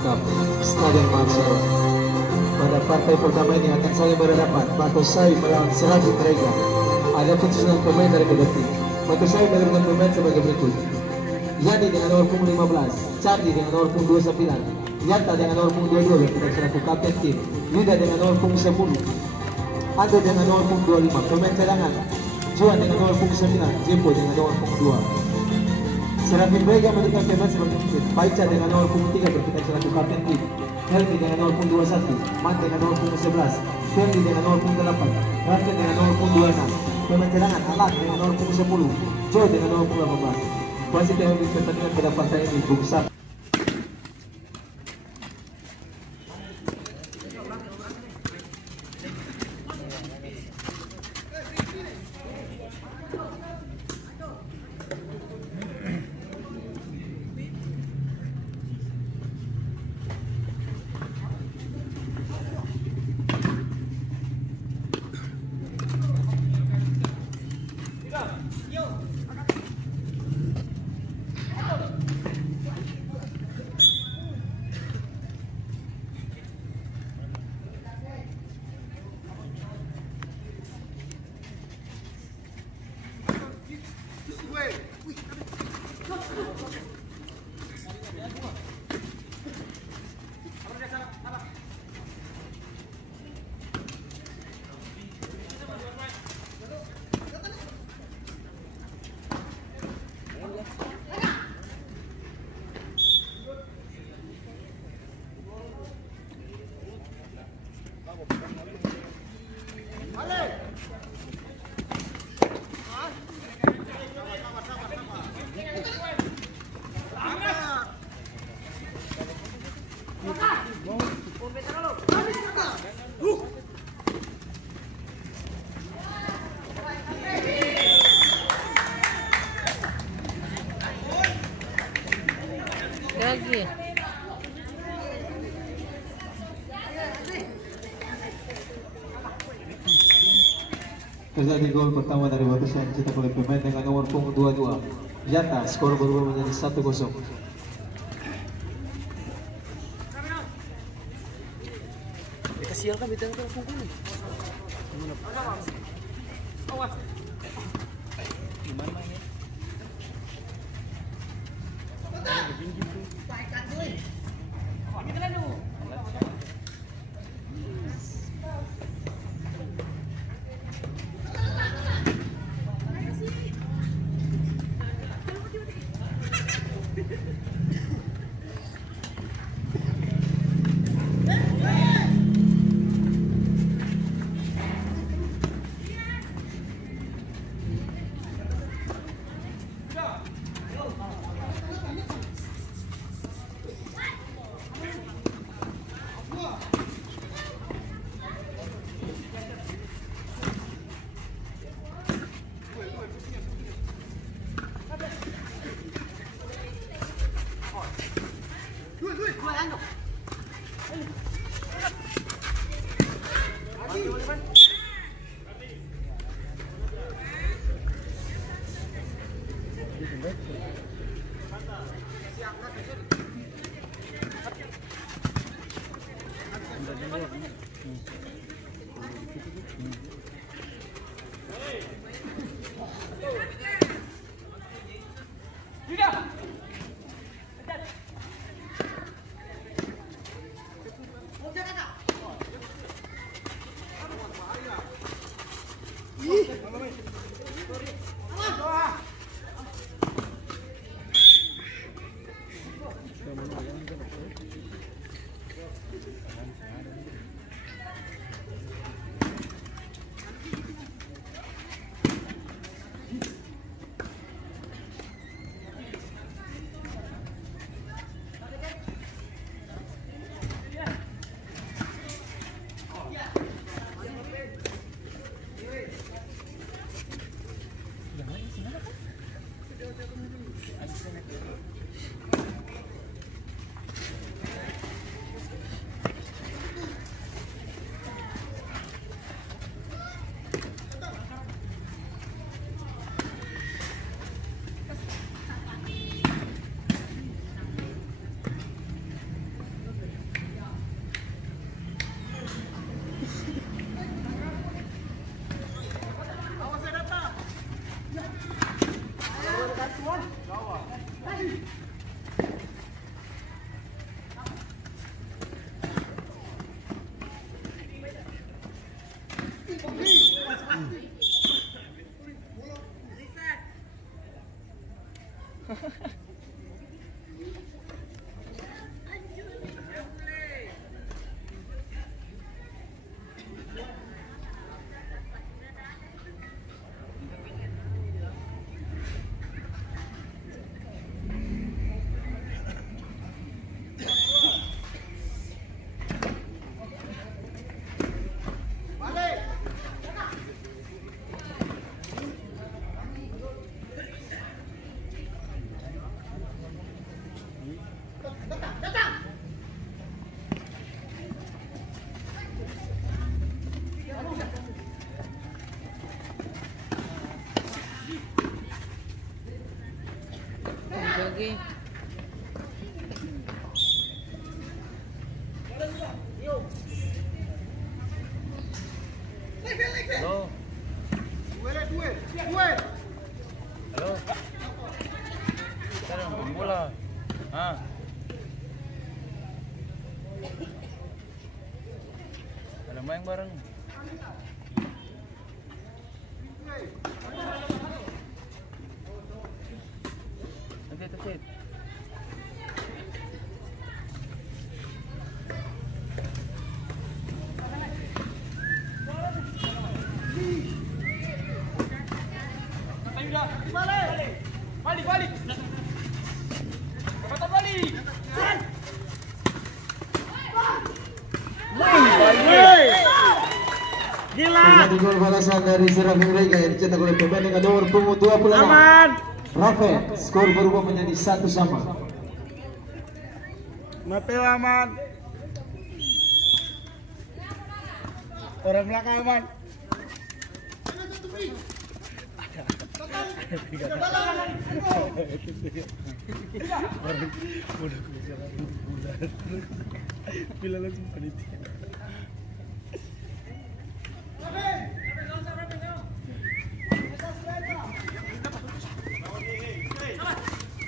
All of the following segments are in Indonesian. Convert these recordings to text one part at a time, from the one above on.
Cup Stadion Marshall. Pada partai pertama ini akan saling berhadapan Batosai melawan Serati mereka. Ada penyusunan pemain dari kedua tim. Batosai menurunkan pemain sebagai berikut: Yani dengan nomor punggung 15, Charlie dengan nomor punggung 29, Yata dengan nomor punggung 22 bertindak selaku kapten tim, Yuda dengan nomor punggung 10, Ando dengan nomor punggung 25, pemain cadangan Juan dengan nomor punggung 9, Jempo dengan nomor punggung 2. Serafin Brega menentukan pemain sebagai pemain. Paica dengan nomor punggung 3 bertindak selaku kapten tim, Helmi dengan nomor punggung 21, Mat dengan nomor punggung 11, Ferdi dengan nomor punggung 8, Rafiq dengan nomor punggung 26, pemain cadangan Alat dengan nomor punggung 10, Joe dengan nomor punggung 18. Wasit yang memimpin pertandingan pada partai ini Bung Sat. Lagi. Terjadi gol pertama dari Batosai yang dicetak oleh pemain dengan nomor punggung 22. Yata, skor berubah menjadi 1-0. Kasihan kan bintang ke punggung nih. Gimana mainnya? Lagi. Halo. Halo. Kita main bola. Ah. Ada main bareng. Nanti. Balik. Cepat balik. Gila. Gol balasan dari Serafim Rega yang dicetak oleh pemain dengan nomor punggung 26. Aman. Rafael, skor berubah menjadi 1-1. Mateo aman. Orang belakang aman. Bila langsung panitia.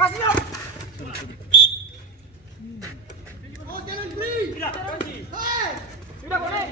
Kasih. Oh, jangan beri. Sudah boleh.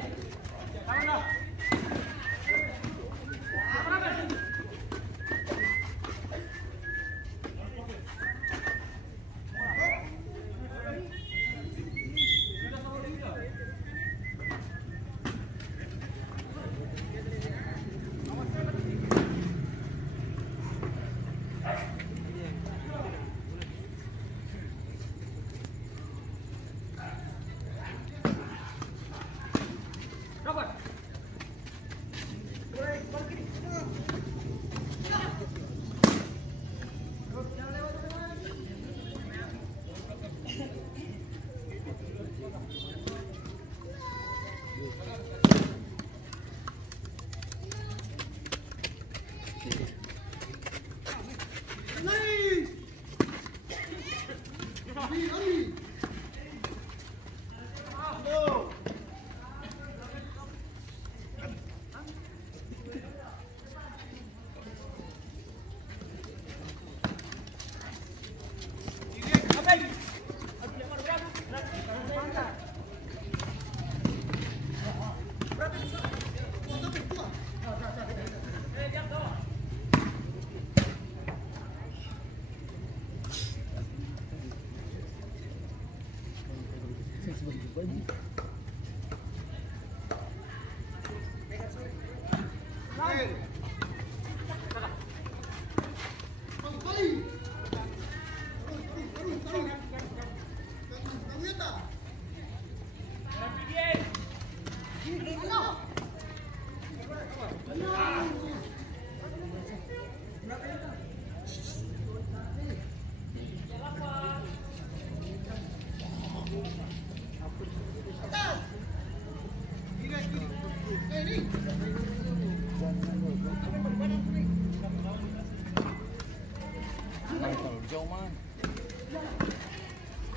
Jauh man.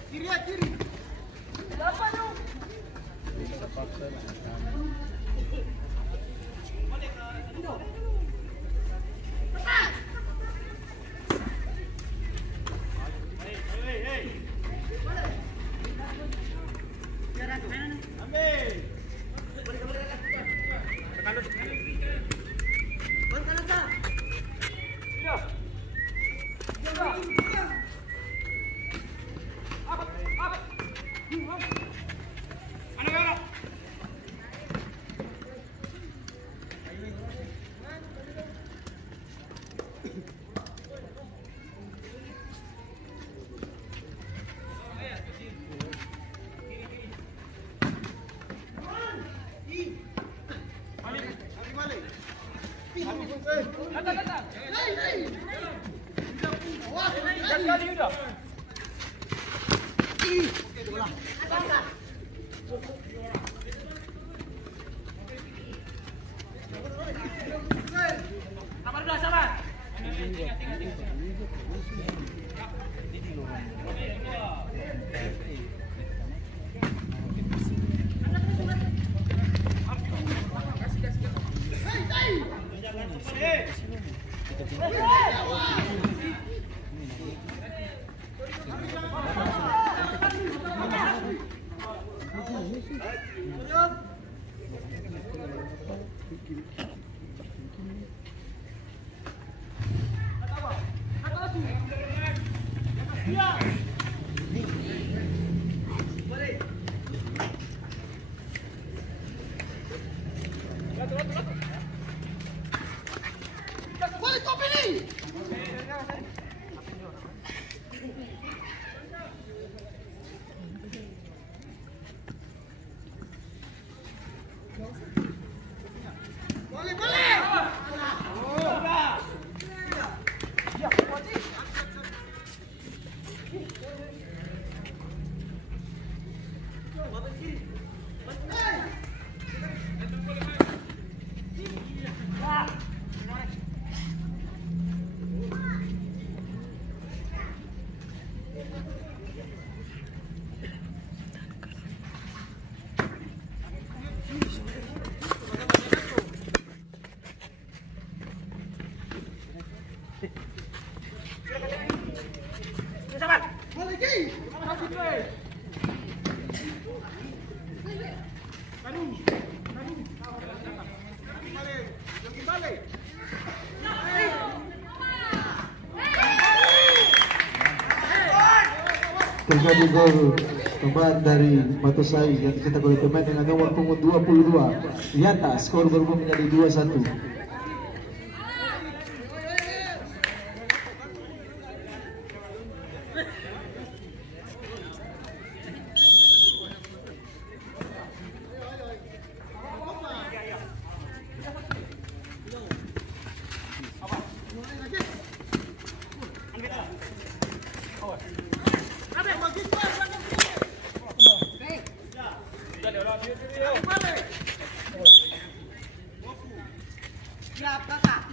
Kiri. Berapa dong? Bisa paksa lah. Datang, datang. Sekali sudah. Sabar dah, sabar. Terjadi gol tambahan dari Matosai yang dicetak oleh pemain dengan nomor punggung 22. Nyata skor berubah menjadi 2-1. Siap kakak.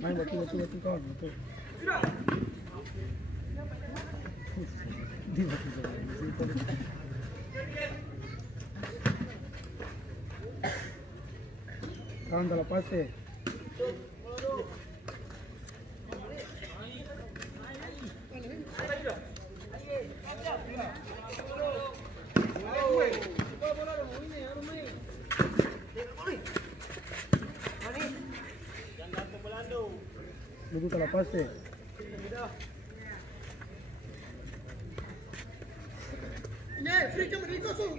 Main batu kawan betul. Di batu kawan dah lepas eh. Duduk ke lepas deh. Ini free jam Rico su.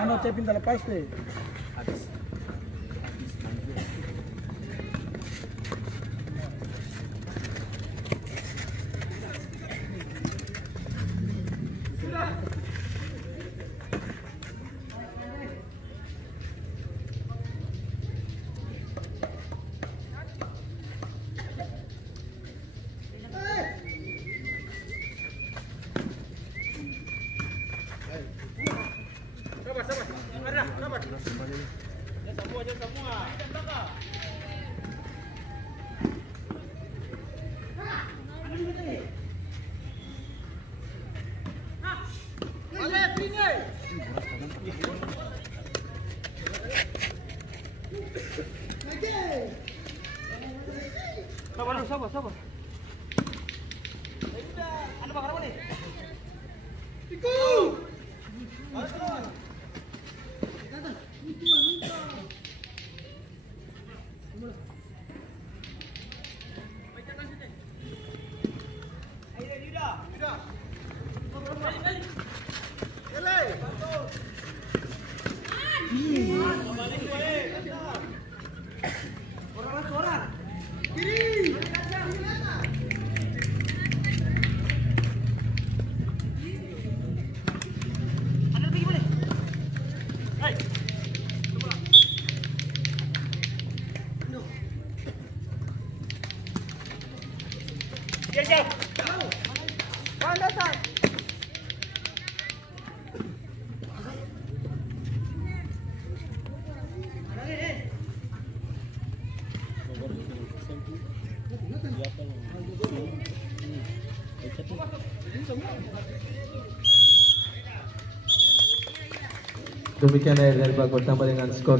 Mana cek pinta lepas deh. Sabar. Anu bakar apa nih? Ikut. Demikian akhir dari babak pertama dengan skor